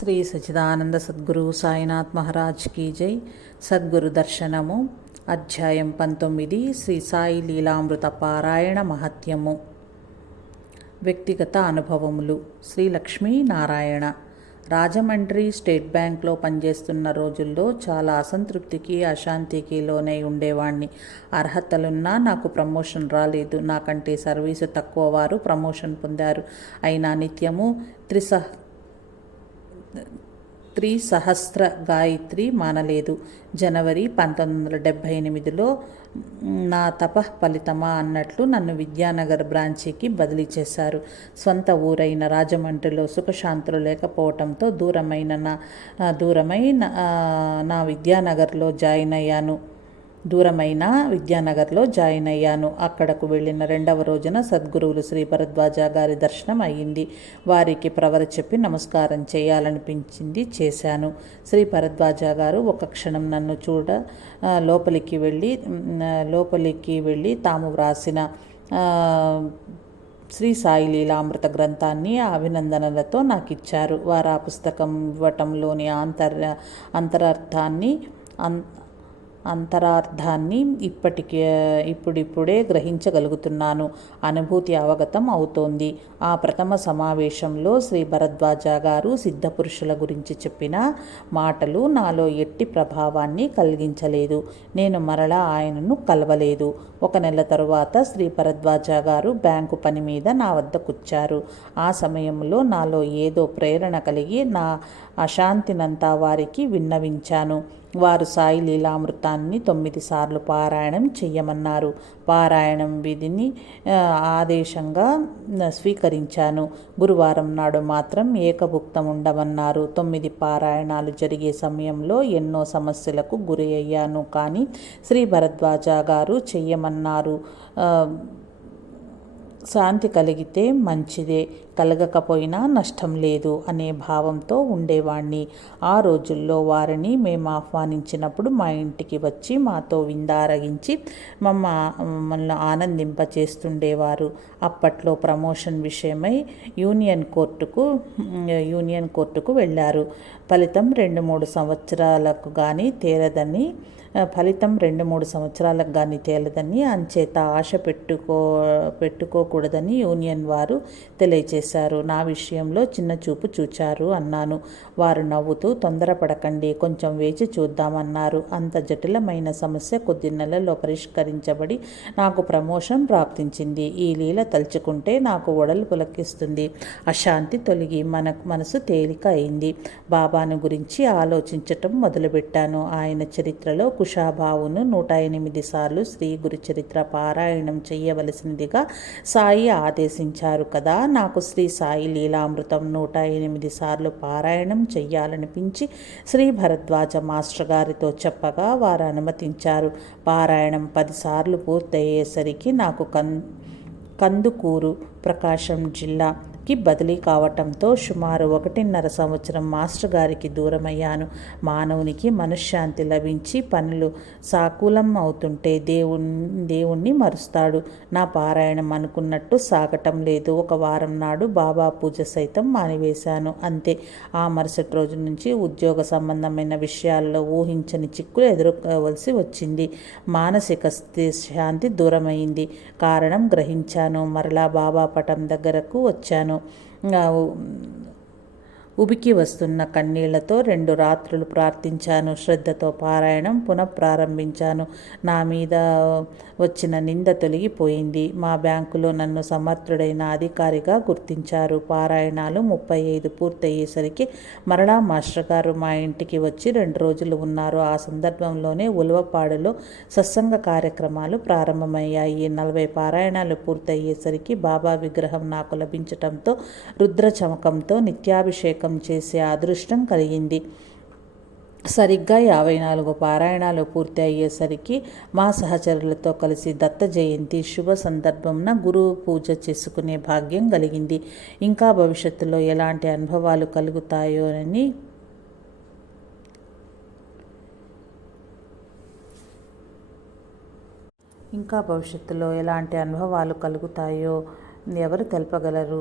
శ్రీ సచిదానంద సద్గురు సాయినాథ్ మహారాజ్ కీ జై. సద్గురు దర్శనము అధ్యాయం పంతొమ్మిది శ్రీ సాయి లీలామృత పారాయణ మహత్యము. వ్యక్తిగత అనుభవములు శ్రీ లక్ష్మీ నారాయణ. రాజమండ్రి స్టేట్ బ్యాంక్లో పనిచేస్తున్న రోజుల్లో చాలా అసంతృప్తికి అశాంతికి లోనై ఉండేవాణ్ణి. అర్హతలున్నా నాకు ప్రమోషన్ రాలేదు. నాకంటే సర్వీసు తక్కువ వారు ప్రమోషన్ పొందారు. అయినా నిత్యము త్రిసహ త్రిసహస్ర గాయత్రి మానలేదు. జనవరి పంతొమ్మిది వందల డెబ్భై ఎనిమిదిలో నా తప ఫలితమా అన్నట్లు నన్ను విద్యానగర్ బ్రాంచీకి బదిలీ చేశారు. సొంత ఊరైన రాజమండ్రిలో సుఖశాంతులు లేకపోవడంతో దూరమైన నా దూరమై నా విద్యానగర్లో జాయిన్ అయ్యాను. దూరమైన విద్యానగర్లో జాయిన్ అయ్యాను. అక్కడకు వెళ్ళిన రెండవ రోజున సద్గురువులు శ్రీ భరద్వాజ గారి దర్శనం అయ్యింది. వారికి ప్రవర చెప్పి నమస్కారం చేయాలనిపించింది చేశాను. శ్రీ భరద్వాజ గారు ఒక క్షణం నన్ను చూడ లోపలికి వెళ్ళి లోపలికి వెళ్ళి తాము వ్రాసిన శ్రీ సాయి లీలామృత గ్రంథాన్ని అభినందనలతో నాకు ఇచ్చారు వారు ఆ పుస్తకం ఇవ్వటంలోని అంతర్ అంతరార్థాన్ని అంతరార్థాన్ని ఇప్పటికే ఇప్పుడిప్పుడే గ్రహించగలుగుతున్నాను. అనుభూతి అవగతం అవుతోంది. ఆ ప్రథమ సమావేశంలో శ్రీ భరద్వాజ గారు సిద్ధపురుషుల గురించి చెప్పిన మాటలు నాలో ఎట్టి ప్రభావాన్ని కలిగించలేదు. నేను మరలా ఆయనను కలవలేదు. ఒక నెల తరువాత శ్రీ భరద్వాజ గారు బ్యాంకు పని మీద నా వద్దకుచ్చారు. ఆ సమయంలో నాలో ఏదో ప్రేరణ కలిగి నా అశాంతినంతా వారికి విన్నవించాను. వారు సాయి లీలామృతాన్ని తొమ్మిది సార్లు పారాయణం చెయ్యమన్నారు. పారాయణం విధిని ఆదేశంగా స్వీకరించాను. గురువారం నాడు మాత్రం ఏకభుక్తం ఉండమన్నారు. తొమ్మిది పారాయణాలు జరిగే సమయంలో ఎన్నో సమస్యలకు గురి అయ్యాను. కానీ శ్రీ భరద్వాజ గారు చెయ్యమన్నారు. శాంతి కలిగితే మంచిదే. కలగకపోయినా నష్టం లేదు అనే భావంతో ఉండేవాణ్ణి. ఆ రోజుల్లో వారిని మేము ఆహ్వానించినప్పుడు మా ఇంటికి వచ్చి మాతో విందారగించి మమ్మ మమ్మల్ని ఆనందింపచేస్తుండేవారు. అప్పట్లో ప్రమోషన్ విషయమై యూనియన్ కోర్టుకు యూనియన్ కోర్టుకు వెళ్ళారు. ఫలితం రెండు మూడు సంవత్సరాలకు కానీ తేరదని ఫలితం రెండు మూడు సంవత్సరాలకు కానీ తేలదని అంచేత ఆశ పెట్టుకో పెట్టుకోకూడదని యూనియన్ వారు చేశారు. నా విషయంలో చిన్న చూపు చూచారు అన్నాను. వారు నవ్వుతూ తొందరపడకండి కొంచెం వేచి చూద్దామన్నారు అంత జటిలమైన సమస్య కొద్ది నెలల్లో పరిష్కరించబడి నాకు ప్రమోషన్ ప్రాప్తించింది. ఈ లీల తలుచుకుంటే నాకు ఒడలు పులకిస్తుంది. అశాంతి తొలగి మన మనసు తేలిక అయింది. బాబాను గురించి ఆలోచించటం మొదలుపెట్టాను. ఆయన చరిత్రలో కుషాబావును నూట ఎనిమిది సార్లు శ్రీ గురు చరిత్ర పారాయణం చేయవలసిందిగా సాయి ఆదేశించారు కదా. నాకు శ్రీ శ్రీ సాయి లీలామృతం నూట ఎనిమిది సార్లు పారాయణం చెయ్యాలనిపించి శ్రీ భరద్వాజ మాస్టర్ గారితో చెప్పగా వారు అనుమతించారు. పారాయణం పదిసార్లు పూర్తయ్యేసరికి నాకు కన్ కందుకూరు ప్రకాశం జిల్లా కి బదిలీ కావటంతో సుమారు ఒకటిన్నర సంవత్సరం మాస్టర్ గారికి దూరమయ్యాను. మానవునికి మనశ్శాంతి లభించి పనులు సాకూలం అవుతుంటే దేవు దేవుణ్ణి మరుస్తాడు. నా పారాయణం అనుకున్నట్టు సాగటం లేదు. ఒక వారం నాడు బాబా పూజ సైతం మానివేశాను. అంతే. ఆ మరుసటి రోజు నుంచి ఉద్యోగ సంబంధమైన విషయాల్లో ఊహించని చిక్కులు ఎదుర్కోవలసి వచ్చింది. మానసిక శాంతి దూరమైంది. కారణం గ్రహించాను. మరలా బాబా పటం దగ్గరకు వచ్చాను. ನಾನು ఉబికి వస్తున్న కన్నీళ్ళతో రెండు రాత్రులు ప్రార్థించాను. శ్రద్ధతో పారాయణం పునఃప్రారంభించాను. నా మీద వచ్చిన నింద తొలగిపోయింది. మా బ్యాంకులో నన్ను సమర్థుడైన అధికారిగా గుర్తించారు. పారాయణాలు ముప్పై ఐదు పూర్తయ్యేసరికి మరలా మాస్టర్ గారు మా ఇంటికి వచ్చి రెండు రోజులు ఉన్నారు. ఆ సందర్భంలోనే ఉలవపాడులో సత్సంగ కార్యక్రమాలు ప్రారంభమయ్యాయి. నలభై పారాయణాలు పూర్తయ్యేసరికి బాబా విగ్రహం నాకు లభించటంతో రుద్ర చమకంతో నిత్యాభిషేకం చేసే అదృష్టం కలిగింది. సరిగ్గా యాభై నాలుగు పారాయణాలు పూర్తి అయ్యేసరికి మా సహచరులతో కలిసి దత్త జయంతి శుభ సందర్భంన గురువు పూజ చేసుకునే భాగ్యం కలిగింది. ఇంకా భవిష్యత్తులో ఎలాంటి అనుభవాలు కలుగుతాయోనని ఇంకా భవిష్యత్తులో ఎలాంటి అనుభవాలు కలుగుతాయో ఎవరు తెలపగలరు?